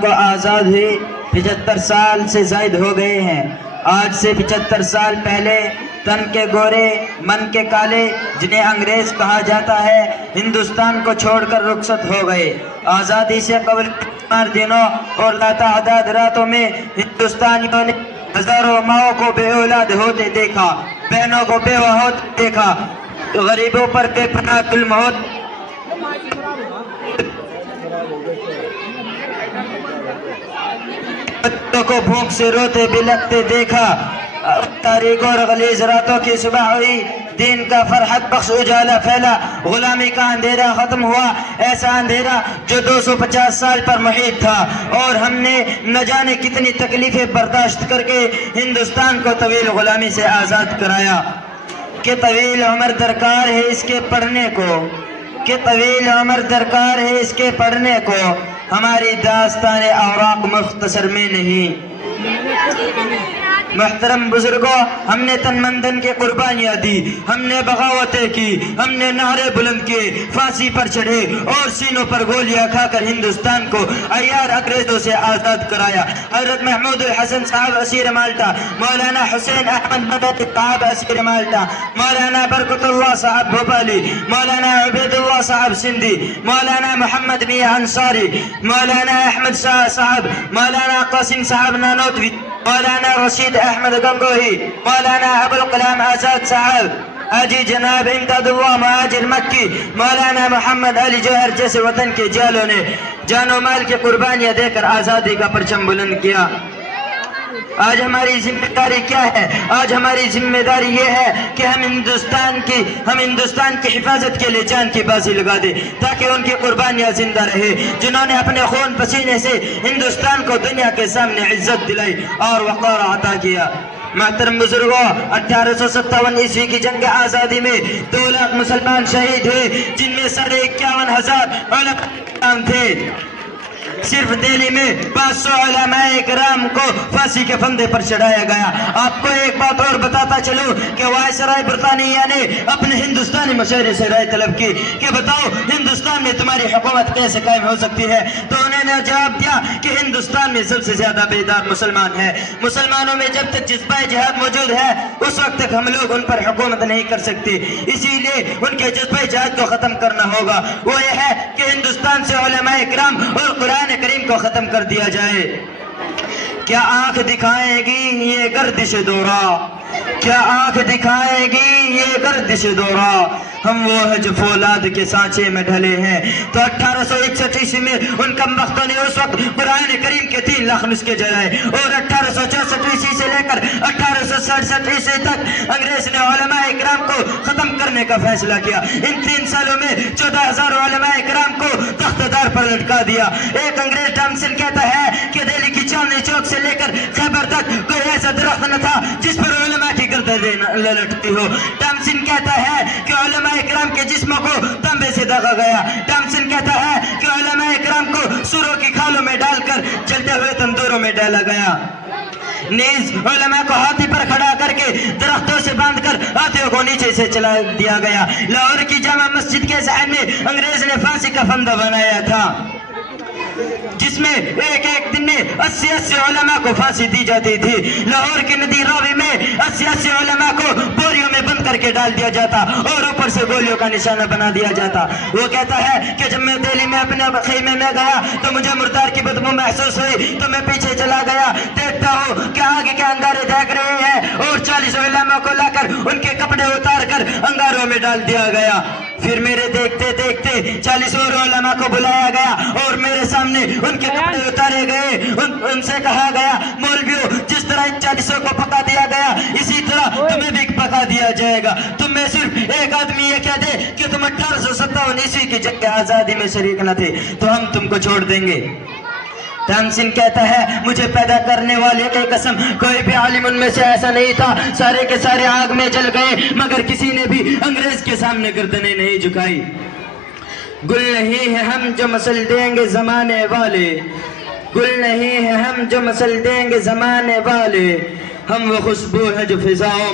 کو آزاد ہوئی 75 سال سے زائد ہو گئے ہیں۔ آج سے 75 سال پہلے تن کے گورے من کے کالے جنہیں انگریز کہا جاتا ہے ہندوستان کو چھوڑ کر رخصت ہو گئے۔ آزادی سے قبل دنوں اور لاتعداد راتوں میں ہندوستانیوں نے ہزاروں ماؤں کو بے اولاد ہوتے دیکھا، بہنوں کو بیوہ ہوتے دیکھا، غریبوں پر بے پناہ ظلم ہوتے بچوں کو بھوک سے روتے بلکتے دیکھا۔ تاریک اور غلیظ راتوں کی صبح ہوئی، دین کا فرحت بخش اجالا پھیلا، غلامی کا اندھیرا ختم ہوا، ایسا اندھیرا جو 250 سال پر محیط تھا، اور ہم نے نہ جانے کتنی تکلیفیں برداشت کر کے ہندوستان کو طویل غلامی سے آزاد کرایا۔ کہ طویل عمر درکار ہے اس کے پڑھنے کو، کہ طویل عمر درکار ہے اس کے پڑھنے کو، ہماری داستان اوراق مختصر میں نہیں۔ محترم بزرگوں، ہم نے تن من دھن کی قربانیاں دی، ہم نے بغاوتیں کی، ہم نے نعرے بلند کیے، پھانسی پر چڑھے اور سینوں پر گولیاں کھا کر ہندوستان کو عیار انگریزوں سے آزاد کرایا۔ حضرت محمود الحسن صاحب اسیر مالٹا، مولانا حسین احمد مدنی صاحب اسیر مالٹا، مولانا برکت اللہ صاحب بھوپالی، مولانا عبید اللہ صاحب سندھی، مولانا محمد میاں انصاری، مولانا احمد شاہ صاحب، مولانا قاسم صاحب نانوتوی، مولانا رشید احمد گنگوہی، مولانا ابوالکلام آزاد صاحب، حاجی جناب امداد اللہ مہاجر مکی، مولانا محمد علی جوہر جیسے وطن کے جالوں نے جان و مال کی قربانیاں دے کر آزادی کا پرچم بلند کیا۔ آج ہماری ذمہ داری کیا ہے؟ آج ہماری ذمہ داری یہ ہے کہ ہم ہندوستان کی حفاظت کے لیے جان کی بازی لگا دیں، تاکہ ان کی قربانیاں زندہ رہے، جنہوں نے اپنے خون پسینے سے ہندوستان کو دنیا کے سامنے عزت دلائی اور وقار عطا کیا۔ محترم بزرگوں، 1857 عیسوی کی جنگ آزادی میں 2 لاکھ مسلمان شہید ہوئے، جن میں 51,000 علماء تھے۔ صرف دہلی میں 500 علماء کرام کو پھانسی کے پھندے پر چڑھایا گیا۔ آپ کو ایک بات اور بتاتا چلوں کہ وائسرائے برطانیہ نے اپنے ہندوستانی مشاہرے سے رائے طلب کی کہ بتاؤ ہندوستان میں تمہاری حکومت کیسے قائم ہو سکتی ہے، تو انہوں نے جواب دیا کہ ہندوستان میں سب سے زیادہ بیدار مسلمان ہیں، مسلمانوں میں جب تک جذبہ جہاد موجود ہے اس وقت تک ہم لوگ ان پر حکومت نہیں کر سکتے، اسی لیے ان کے جذبہ جہاد کو ختم کرنا ہوگا۔ وہ یہ ہے کہ ہندوستان سے علماء کرام اور قرآن کریم کو ختم کر دیا جائے۔ کیا آنکھ دکھائے گی یہ گردش دورہ، کیا آنکھ دکھائے گی یہ گردش دورہ، ہم وہ ہیں جو فولاد کے سانچے میں ڈھلے ہیں۔ تو 1861 عیسوی میں ان کم بختوں نے اس وقت قرآن کریم کے 3 لاکھ نسخے جلائے، اور 1864 عیسوی سے لے کر 1867 عیسوی تک انگریز نے علماء کرام کو ختم کرنے کا فیصلہ کیا۔ ان 3 سالوں میں 14,000 علماء کرام کو تخت دار پر لٹکا دیا۔ ایک انگریز ٹامسن کہتا ہے کہ دہلی کی چاندنی چوک سے لے کر خیبر تک کوئی ایسا درخت نہ تھا جس پر علماء کی گردنیں لٹکتی ہو۔ ٹامسن کہتا ہے کہ علماء کرام کے جسموں کو تانبے سے دغا گیا۔ ٹامسن کہتا ہے کہ علماء کرام کو سوروں کی کھالوں میں ڈال کر جلتے ہوئے تندوروں میں ڈالا گیا۔ نیز علماء کو ہاتھی پر کھڑا کر کے درختوں سے باندھ کر ہاتھیوں کو نیچے سے چلا دیا گیا۔ لاہور کی جامع مسجد کے ذہن میں انگریز نے پھانسی کا پھندا بنایا تھا، جس میں ایک دن میں 80 علماء کو پھانسی دی جاتی تھی۔ لاہور کی ندی راوی میں 80 علماء کو بوریوں میں بند کر کے ڈال دیا جاتا اور اوپر سے گولیوں کا نشانہ بنا دیا جاتا۔ وہ کہتا ہے کہ جب میں دہلی میں اپنے خیمے میں گیا تو مجھے مردار کی بدبو محسوس ہوئی، تو میں پیچھے چلا گیا، دیکھتا ہوں کہ آگے کے انگارے دیکھ رہے ہیں، اور 40 علماء کو لا کر ان کے کپڑے اتار کر انگاروں میں ڈال دیا گیا۔ پھر میرے دیکھتے دیکھتے 40 اور علماء کو بلایا گیا اور میرے سامنے ان کے کپڑے اتارے گئے۔ ان سے کہا گیا، مولویوں، جس طرح ان 40 کو پکا دیا گیا اسی طرح تمہیں بھی پکا دیا جائے گا۔ تم میں صرف ایک آدمی یہ کہہ دے کہ تم 1857 عیسوی کی جنگ آزادی میں شریک نہ تھے تو ہم تم کو چھوڑ دیں گے۔ ٹامسن کہتا ہے، مجھے پیدا کرنے والے کی قسم کوئی بھی عالم ان میں سے ایسا نہیں تھا، سارے کے سارے آگ میں جل گئے، مگر کسی نے بھی انگریز کے سامنے گردنیں نہیں جھکائی۔ گل نہیں ہے ہم جو مسل دیں گے زمانے والے، گل نہیں ہے ہم جو مسل دیں گے زمانے والے، ہم وہ خوشبو ہے جو فضاؤں